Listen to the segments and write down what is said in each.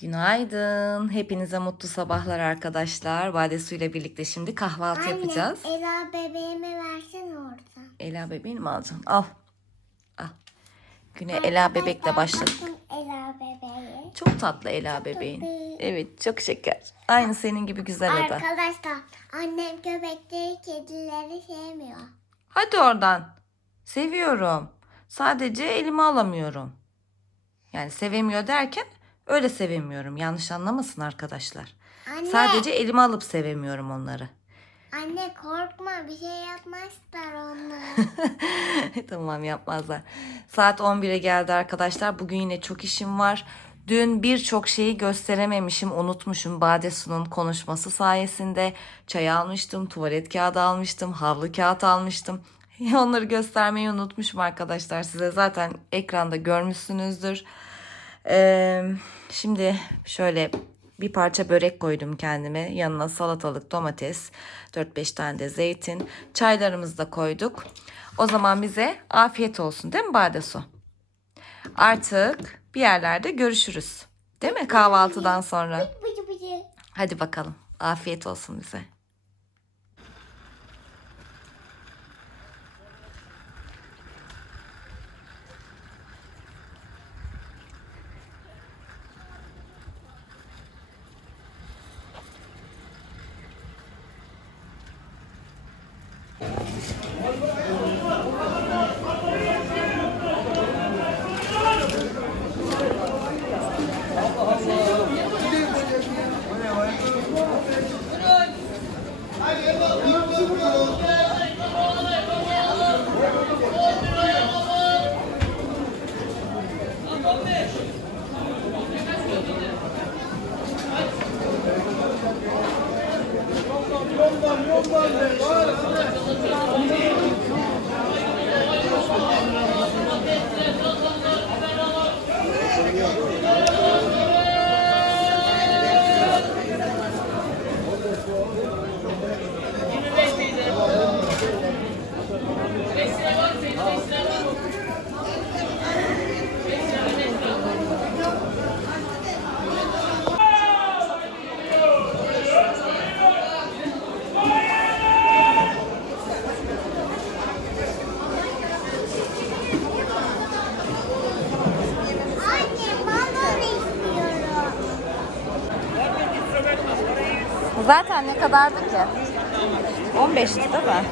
Günaydın. Hepinize mutlu sabahlar arkadaşlar. Bade Su ile birlikte şimdi kahvaltı yapacağız. Anne Ela bebeğimi versen oradan. Ela bebeğini mi alacaksın? Al. Al. Güne Ela bebekle başladık. Ela bebeği. Çok tatlı Ela bebeğin. Evet çok şeker. Aynı senin gibi güzel o da. Arkadaşlar annem köpekleri kedileri sevmiyor. Hadi oradan. Seviyorum. Sadece elime alamıyorum. Yani sevemiyor derken öyle sevemiyorum. Yanlış anlamasın arkadaşlar. Anne, Sadece elime alıp sevemiyorum onları. anne korkma bir şey yapmazlar onlar. tamam yapmazlar. Saat 11'e geldi arkadaşlar. Bugün yine çok işim var. Dün birçok şeyi gösterememişim, unutmuşum. Bade Su'nun konuşması sayesinde çay almıştım, tuvalet kağıdı almıştım, havlu kağıt almıştım. Onları göstermeyi unutmuşum arkadaşlar. Size zaten ekranda görmüşsünüzdür. Ee, şimdi şöyle bir parça börek koydum kendime. Yanına salatalık, domates, 4-5 tane de zeytin. Çaylarımızı da koyduk. O zaman bize afiyet olsun değil mi Badesu? Artık bir yerlerde görüşürüz. Değil mi kahvaltıdan sonra? Hadi bakalım. Afiyet olsun bize. Anne Zaten ne kadardı ki? 15'ti değil mi?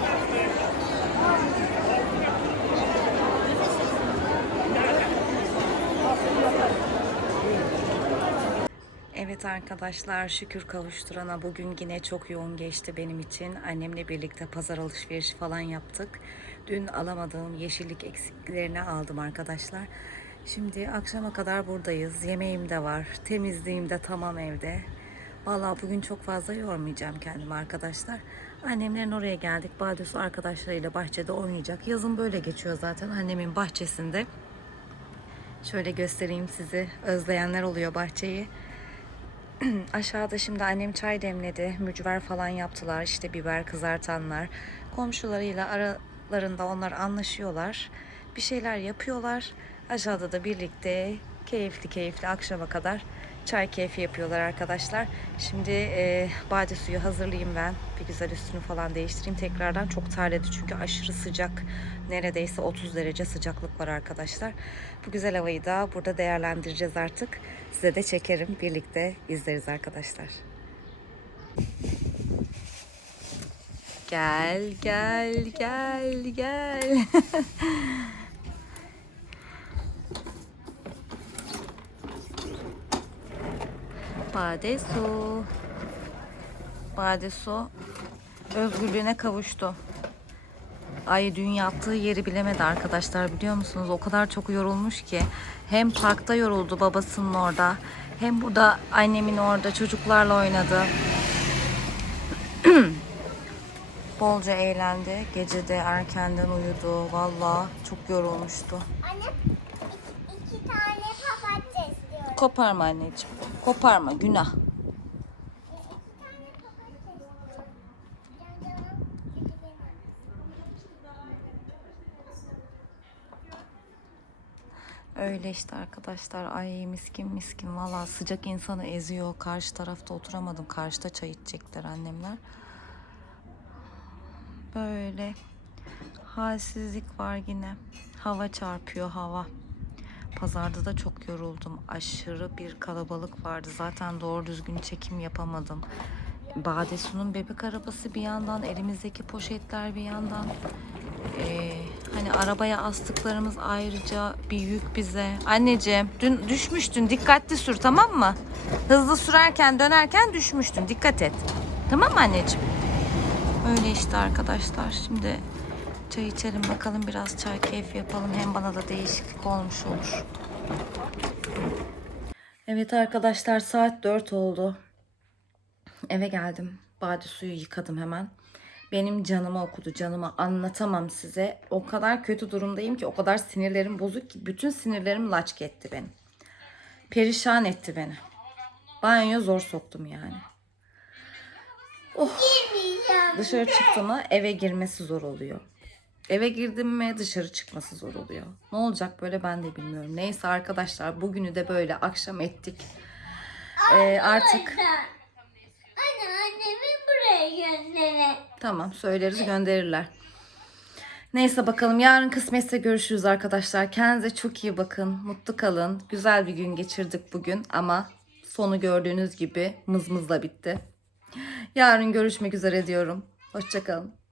Evet arkadaşlar şükür kavuşturana bugün yine çok yoğun geçti benim için. Annemle birlikte pazar alışverişi falan yaptık. Dün alamadığım yeşillik eksiklerini aldım arkadaşlar. Şimdi akşama kadar buradayız. Yemeğim de var. Temizliğim de tamam evde. Vallahi bugün çok fazla yormayacağım kendimi arkadaşlar. Annemlerin oraya geldik. Badesu arkadaşlarıyla bahçede oynayacak. Yazın böyle geçiyor zaten annemin bahçesinde. Şöyle göstereyim sizi. Özleyenler oluyor bahçeyi. Aşağıda şimdi annem çay demledi. Mücver falan yaptılar. İşte biber kızartanlar. Komşularıyla aralarında onlar anlaşıyorlar. Bir şeyler yapıyorlar. Aşağıda da birlikte keyifli keyifli akşama kadar çay keyfi yapıyorlar arkadaşlar. Şimdi e, bade suyu hazırlayayım ben. Bir güzel üstünü falan değiştireyim. Tekrardan çok terledi çünkü aşırı sıcak. Neredeyse 30 derece sıcaklık var arkadaşlar. Bu güzel havayı da burada değerlendireceğiz artık. Size de çekerim. Birlikte izleriz arkadaşlar. Gel gel gel gel. Bade su. Bade su özgürlüğüne kavuştu. Ay dün yattığı yeri bilemedi arkadaşlar biliyor musunuz? O kadar çok yorulmuş ki. Hem parkta yoruldu babasının orada. Hem burada annemin orada çocuklarla oynadı. Bolca eğlendi. Gece de erkenden uyudu. Valla çok yorulmuştu. Anne iki, iki tane papatya istiyorum. Koparma anneciğim. Koparma günah. Öyle işte arkadaşlar. Ay miskin miskin. Valla sıcak insanı eziyor. Karşı tarafta oturamadım. Karşıda çay içecekler annemler. Böyle halsizlik var yine. Hava çarpıyor hava. Pazarda da çok yoruldum. Aşırı bir kalabalık vardı. Zaten doğru düzgün çekim yapamadım. Badesu'nun bebek arabası bir yandan, elimizdeki poşetler bir yandan. Ee, hani arabaya astıklarımız ayrıca bir yük bize. Anneciğim dün düşmüştün dikkatli sür tamam mı? Hızlı sürerken dönerken düşmüştün dikkat et. Tamam mı anneciğim? Öyle işte arkadaşlar. Şimdi çay içelim bakalım biraz çay keyfi yapalım. Hem bana da değişiklik olmuş olur. Evet arkadaşlar saat 4 oldu. Eve geldim. Bade suyu yıkadım hemen. Benim canıma okudu. Canıma anlatamam size. O kadar kötü durumdayım ki o kadar sinirlerim bozuk ki bütün sinirlerim laçk etti beni. Perişan etti beni. Banyoya zor soktum yani. Girmeyeceğim. Dışarı çıktı mı eve girmesi zor oluyor. Eve girdim mi dışarı çıkması zor oluyor. Ne olacak böyle ben de bilmiyorum. Neyse arkadaşlar bugünü de böyle akşam ettik. Ee, artık Anne annemi buraya gönderin. tamam söyleriz gönderirler. Neyse bakalım yarın kısmetse görüşürüz arkadaşlar. Kendinize çok iyi bakın. Mutlu kalın. Güzel bir gün geçirdik bugün ama sonu gördüğünüz gibi mızmızla bitti. Yarın görüşmek üzere diyorum. Hoşçakalın.